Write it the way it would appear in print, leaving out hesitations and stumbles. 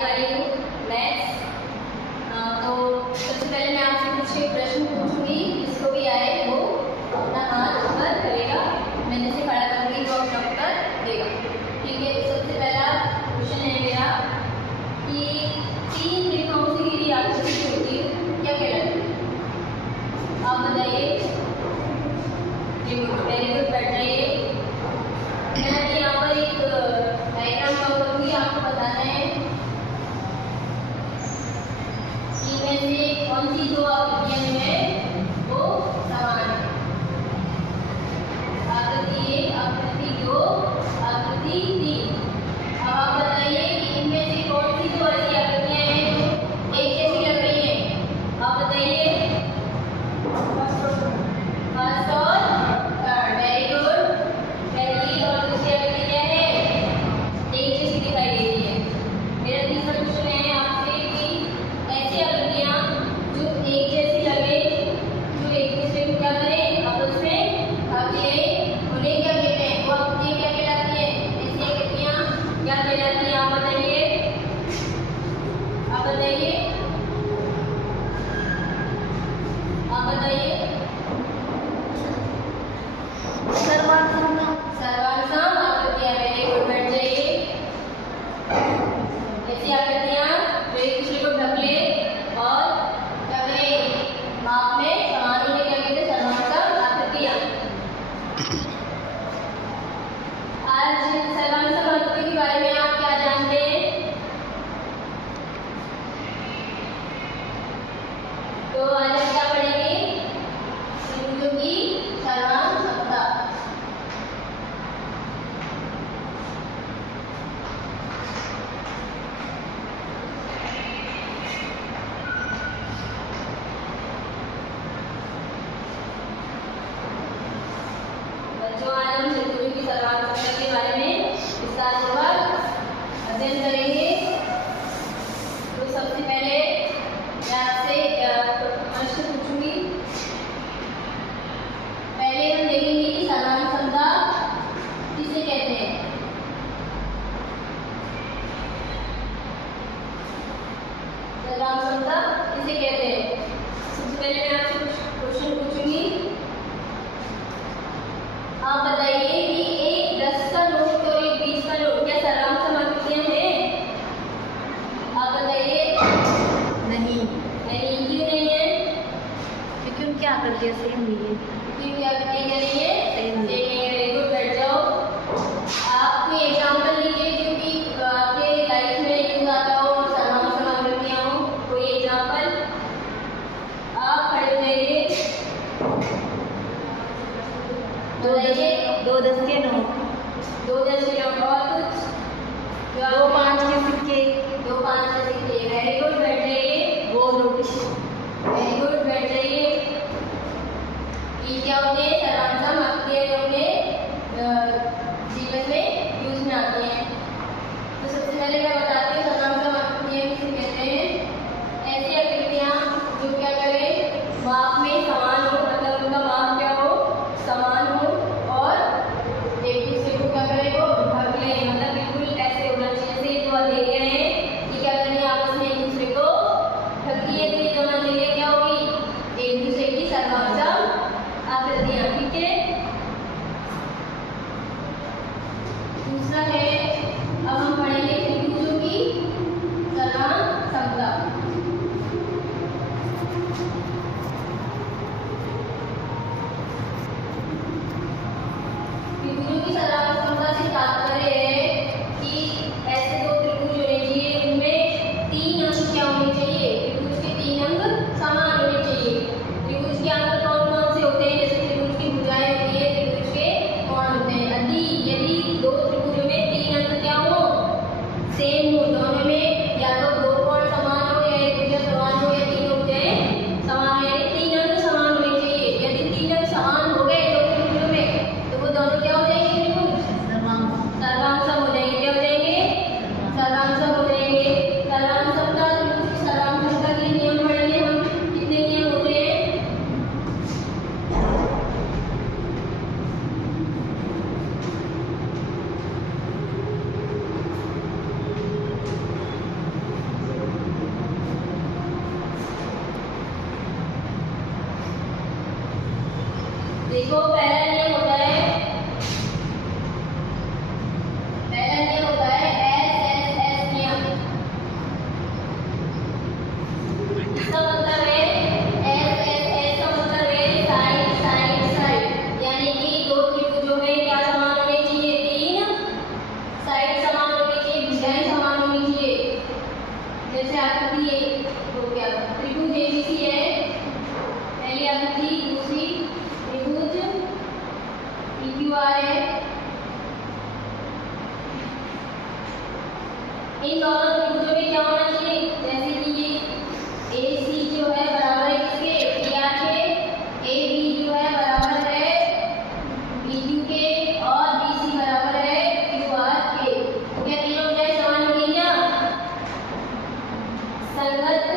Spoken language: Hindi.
मैथ्स। तो सबसे पहले मैं आपसे कुछ प्रश्न पूछूंगी, जिसको भी आए वो अपना हाथ ऊपर करेगा, मैं जैसे खड़ा करूंगी तो अपना उत्तर देगा। ठीक है, तो सबसे पहला क्वेश्चन है मेरा कि 3 रेखाओं से घिरी आकृति होती है क्या कहलाती है? आप बताइए। वेरी गुड, बैठ जाइए। मैं यहाँ पर एक डायग्राम ड्रॉ करूंगी, आपको बताना है कौन सी दो आकृतियां हैं वो समान है। आकृति 1, आकृति 2, आकृति 3। अब आप बताइए कि इनमें से कौन सी दो ऐसी आकृतियां हैं जो एक जैसी लग रही हैं? आप बताइए। फर्स्ट और थर्ड, वेरी गुड। पहली और दूसरी आकृति क्या है? एक जैसी दिखाई दे रही है। मेरा तीसरा क्वेश्चन है आपसे कि ऐसी आकृतियां जो एक जैसी लगे, जो एक दूसरे को क्या करें, आपस में भाग ले, उन्हें क्या कहते हैं? वो आकृतियां क्या कहलाती है? ऐसी आकृतियां क्या कहलाती हैं? आप बताइए, आप बताइए, आप बताइए। सर्वांग आकृतियां, वेरी गुड, बैठ जाइए। ऐसी आकृतियां जो एक दूसरे को ढक ले और क्या करें, माप में समान होने क्या कहते हैं? सर्वांग आकृतियां। आज सर्वांग आकृति के बारे में आप क्या जानते हैं? तो आज हम क्या पढ़ेंगे? त्रिभुजों की सर्वांग समता। बच्चों, आज हम त्रिभुजों की सर्वांग समता के बारे में विस्तारपूर्वक अध्ययन करेंगे। तो सबसे पहले मैं आपसे प्रश्न पूछूंगी। पहले हम देखेंगे कि सर्वांग समता किसे कहते हैं। सर्वांग समता किसे कहते हैं? सबसे पहले मैं आपसे कुछ क्वेश्चन पूछूंगी। आप बताइए कि एक 10 का नोट और एक 20 का नोट क्या सर्वांग समाकृतियां हैं? आप बताइए। नहीं, नहीं, क्यों नहीं है? क्योंकि उनकी आकृतियां सेम नहीं है। क्योंकि आकृतियां क्या नहीं है? सेम नहीं। वेरी गुड, बैठ जाओ। आप कोई एग्जाम्पल लीजिए क्योंकि आपके लाइफ में यूज आता हो, सर्वांग समाकृतियां हो, कोई एग्जाम्पल। आप खड़े हो जाइए, बताइए। 2 10 के नोट, 2 10 के नोट और कुछ? 2 5 के सिक्के, 2 5 के सिक्के, वेरी गुड, बैठ जाइए। गोल रोटी, वेरी गुड, बैठ जाइए। देखो पहला नियम होता है एस नियम। इसका मतलब है एस का मतलब है साइड साइड साइड, यानी कि दो त्रिभुजों में क्या समान होने चाहिए, तीन साइड समान होनी चाहिए, भुजाएं समान होनी चाहिए। जैसे आकृति ये हो गया त्रिभुज एबीसी है, पहली आकृति, दूसरी त्रिभुज पीक्यूआर है। इन दोनों त्रिभुजों में क्या होना चाहिए, जैसे कि ये AC जो है बराबर है किसके, PR के, AB जो है बराबर है BQ के, और BC बराबर है QR के। तो क्या तीनों भुजाएं समान होंगी क्या, संगत